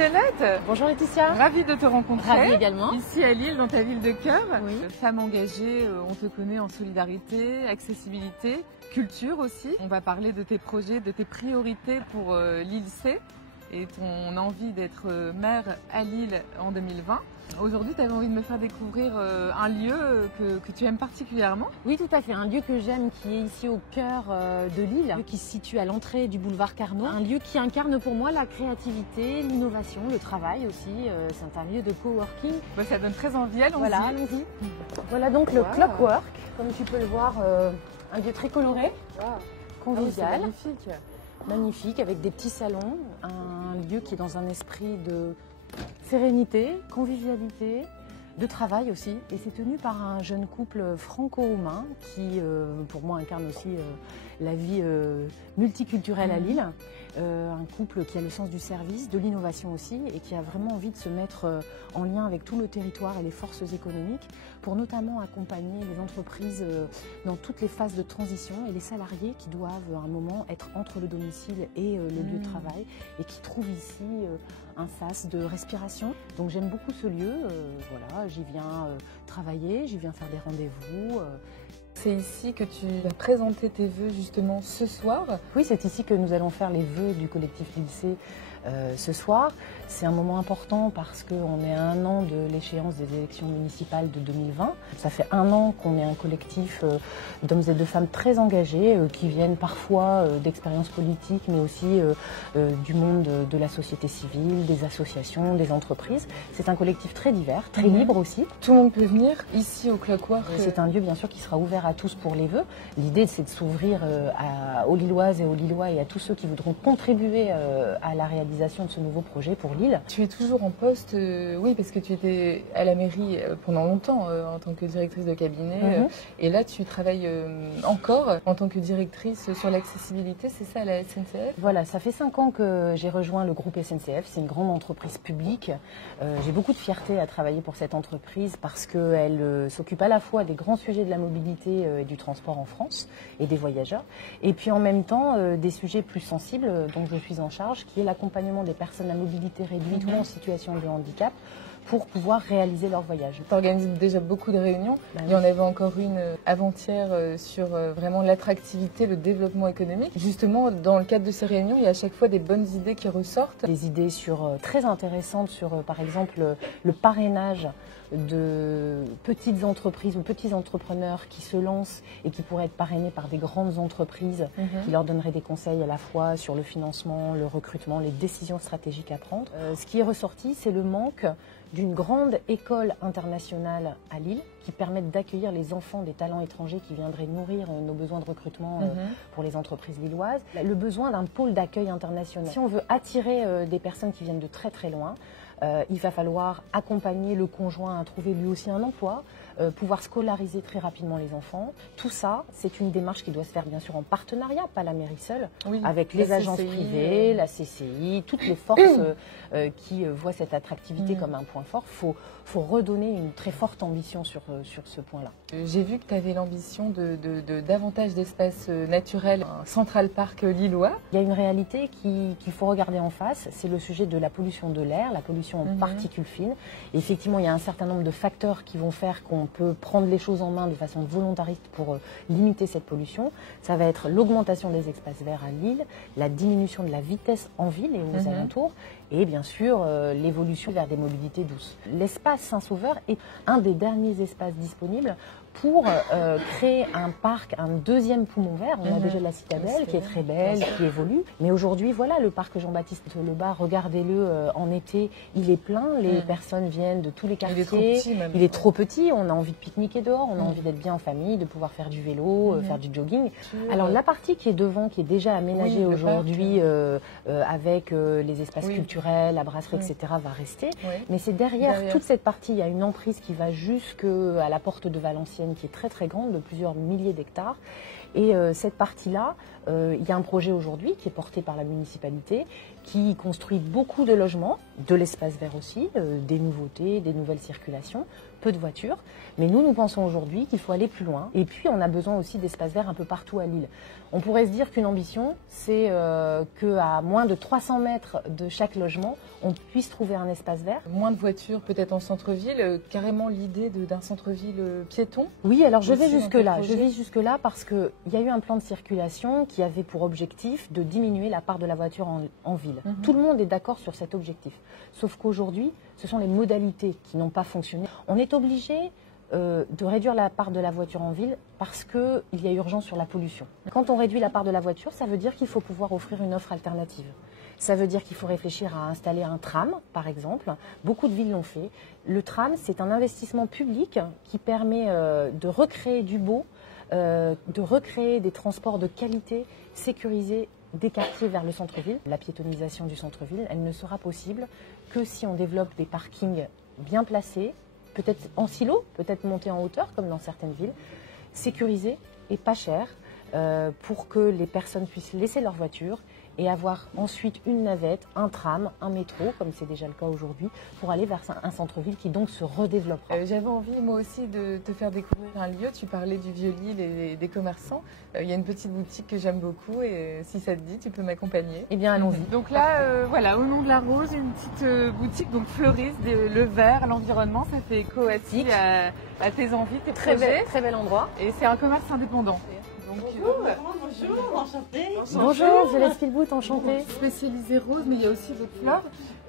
Jeannette. Bonjour Laetitia. Ravie de te rencontrer. Ravie également. Ici à Lille, dans ta ville de cœur. Oui. Femme engagée, on te connaît en solidarité, accessibilité, culture aussi. On va parler de tes projets, de tes priorités pour l'ILC et ton envie d'être maire à Lille en 2020. Aujourd'hui, tu avais envie de me faire découvrir un lieu que tu aimes particulièrement. Oui, tout à fait. Un lieu que j'aime qui est ici au cœur de Lille, qui se situe à l'entrée du boulevard Carnot. Un lieu qui incarne pour moi la créativité, l'innovation, le travail aussi. C'est un lieu de coworking. Bah, ça donne très envie, allons-y. Voilà, allons-y. Voilà donc le Clockwork, comme tu peux le voir, un lieu très coloré, convivial. Ah oui, c'est magnifique. Magnifique, avec des petits salons. Un lieu qui est dans un esprit de sérénité, convivialité, de travail aussi. Et c'est tenu par un jeune couple franco-roumain qui, pour moi, incarne aussi la vie multiculturelle à Lille. Un couple qui a le sens du service, de l'innovation aussi, et qui a vraiment envie de se mettre en lien avec tout le territoire et les forces économiques pour notamment accompagner les entreprises dans toutes les phases de transition et les salariés qui doivent à un moment être entre le domicile et le lieu de travail et qui trouvent ici un sas de respiration. Donc j'aime beaucoup ce lieu, voilà, j'y viens travailler, j'y viens faire des rendez-vous. C'est ici que tu vas présenter tes vœux justement ce soir. Oui, c'est ici que nous allons faire les vœux du collectif l'ILC ce soir. C'est un moment important parce qu'on est à 1 an de l'échéance des élections municipales de 2020. Ça fait 1 an qu'on est un collectif d'hommes et de femmes très engagés qui viennent parfois d'expériences politiques mais aussi du monde de la société civile, des associations, des entreprises. C'est un collectif très divers, très libre aussi. Tout le monde peut venir ici au Clockwork. C'est un lieu bien sûr qui sera ouvert à tous pour les vœux. L'idée c'est de s'ouvrir aux Lilloises et aux Lillois et à tous ceux qui voudront contribuer à la réalisation de ce nouveau projet pour Lille. Tu es toujours en poste, oui, parce que tu étais à la mairie pendant longtemps en tant que directrice de cabinet. Et là, tu travailles encore en tant que directrice sur l'accessibilité, c'est ça, à la SNCF? Voilà, ça fait 5 ans que j'ai rejoint le groupe SNCF. C'est une grande entreprise publique. J'ai beaucoup de fierté à travailler pour cette entreprise parce qu'elle s'occupe à la fois des grands sujets de la mobilité et du transport en France et des voyageurs. Et puis en même temps, des sujets plus sensibles dont je suis en charge, qui est l'accompagnement des personnes à mobilité réduite ou en situation de handicap pour pouvoir réaliser leur voyage. Tu organises déjà beaucoup de réunions. Il y en avait encore une avant-hier sur vraiment l'attractivité, le développement économique. Justement, dans le cadre de ces réunions, il y a à chaque fois des bonnes idées qui ressortent. Des idées très intéressantes sur, par exemple, le parrainage de petites entreprises ou petits entrepreneurs qui se lancent et qui pourraient être parrainés par des grandes entreprises qui leur donneraient des conseils à la fois sur le financement, le recrutement, les décisions stratégiques à prendre. Ce qui est ressorti, c'est le manque d'une grande école internationale à Lille qui permette d'accueillir les enfants des talents étrangers qui viendraient nourrir nos besoins de recrutement pour les entreprises lilloises. Le besoin d'un pôle d'accueil international. Si on veut attirer des personnes qui viennent de très très loin, il va falloir accompagner le conjoint à trouver lui aussi un emploi, pouvoir scolariser très rapidement les enfants. Tout ça, c'est une démarche qui doit se faire bien sûr en partenariat, pas la mairie seule, avec les agences privées, la CCI, toutes les forces qui voient cette attractivité comme un point fort. Faut redonner une très forte ambition sur ce point-là. J'ai vu que tu avais l'ambition de davantage d'espaces naturels, un Central Park lillois. Il y a une réalité qu'il faut regarder en face, c'est le sujet de la pollution de l'air, la pollution en particules fines. Et effectivement, il y a un certain nombre de facteurs qui vont faire qu'on peut prendre les choses en main de façon volontariste pour limiter cette pollution. Ça va être l'augmentation des espaces verts à Lille, la diminution de la vitesse en ville et aux alentours, et bien sûr l'évolution vers des mobilités douces. L'espace Saint-Sauveur est un des derniers espaces disponibles pour créer un parc, un deuxième poumon vert. On a déjà la citadelle qui est très belle, qui évolue. Mais aujourd'hui, voilà, le parc Jean-Baptiste Lebas, regardez-le en été, il est plein. Les personnes viennent de tous les quartiers. Il est trop petit, on a envie de pique-niquer dehors, on a envie d'être bien en famille, de pouvoir faire du vélo, faire du jogging. Alors la partie qui est devant, qui est déjà aménagée aujourd'hui avec les espaces culturels, la brasserie, etc., va rester. Mais c'est derrière toute cette partie, il y a une emprise qui va jusqu'à la porte de Valenciennes, qui est très très grande, de plusieurs milliers d'hectares. Et cette partie-là, il y a un projet aujourd'hui qui est porté par la municipalité, qui construit beaucoup de logements, de l'espace vert aussi, des nouveautés, des nouvelles circulations, peu de voitures. Mais nous pensons aujourd'hui qu'il faut aller plus loin. Et puis, on a besoin aussi d'espaces verts un peu partout à Lille. On pourrait se dire qu'une ambition, c'est qu'à moins de 300 mètres de chaque logement, on puisse trouver un espace vert. Moins de voitures peut-être en centre-ville, carrément l'idée d'un centre-ville piéton. Oui, alors je vais jusque-là. Je vais jusque-là parce qu'il y a eu un plan de circulation qui avait pour objectif de diminuer la part de la voiture en ville. Tout le monde est d'accord sur cet objectif. Sauf qu'aujourd'hui, ce sont les modalités qui n'ont pas fonctionné. On est obligé de réduire la part de la voiture en ville parce qu'il y a urgence sur la pollution. Quand on réduit la part de la voiture, ça veut dire qu'il faut pouvoir offrir une offre alternative. Ça veut dire qu'il faut réfléchir à installer un tram, par exemple. Beaucoup de villes l'ont fait. Le tram, c'est un investissement public qui permet de recréer du beau, de recréer des transports de qualité, sécurisés, des quartiers vers le centre-ville. La piétonisation du centre-ville, elle ne sera possible que si on développe des parkings bien placés, peut-être en silo, peut-être montés en hauteur, comme dans certaines villes, sécurisés et pas chers, pour que les personnes puissent laisser leur voiture et avoir ensuite une navette, un tram, un métro, comme c'est déjà le cas aujourd'hui, pour aller vers un centre-ville qui donc se redéveloppera. J'avais envie moi aussi de te faire découvrir un lieu. Tu parlais du Vieux-Lille et des commerçants. Il y a une petite boutique que j'aime beaucoup et si ça te dit, tu peux m'accompagner. Eh bien, allons-y. Donc là, voilà, au nom de la rose, une petite boutique donc fleuriste, le vert, l'environnement, ça fait écho aussi à tes envies, tes projets. Très bel endroit. Et c'est un commerce indépendant. Donc, Bonjour, enchantée. Bonjour, Violette Spielbout, enchantée. Spécialisée rose, mais il y a aussi d'autres fleurs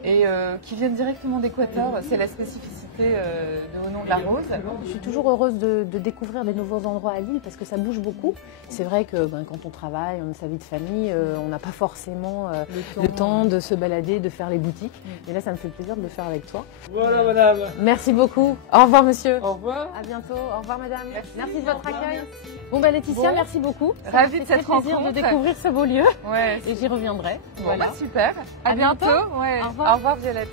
et qui viennent directement d'Équateur. C'est la spécificité de Au nom de la rose. Je suis toujours heureuse de découvrir des nouveaux endroits à Lille parce que ça bouge beaucoup. C'est vrai que quand on travaille, on a sa vie de famille, on n'a pas forcément le temps de se balader, de faire les boutiques. Et là, ça me fait plaisir de le faire avec toi. Voilà, madame. Merci beaucoup. Au revoir, monsieur. Au revoir. À bientôt. Au revoir, madame. Merci de votre Au revoir. accueil. Bon, Laetitia, merci beaucoup. Ravie de Ça cette fait plaisir rencontre. de découvrir ce beau lieu. Ouais. Et j'y reviendrai. Bon, bah, super. À bientôt. Ouais. Au revoir. Au revoir, Violette.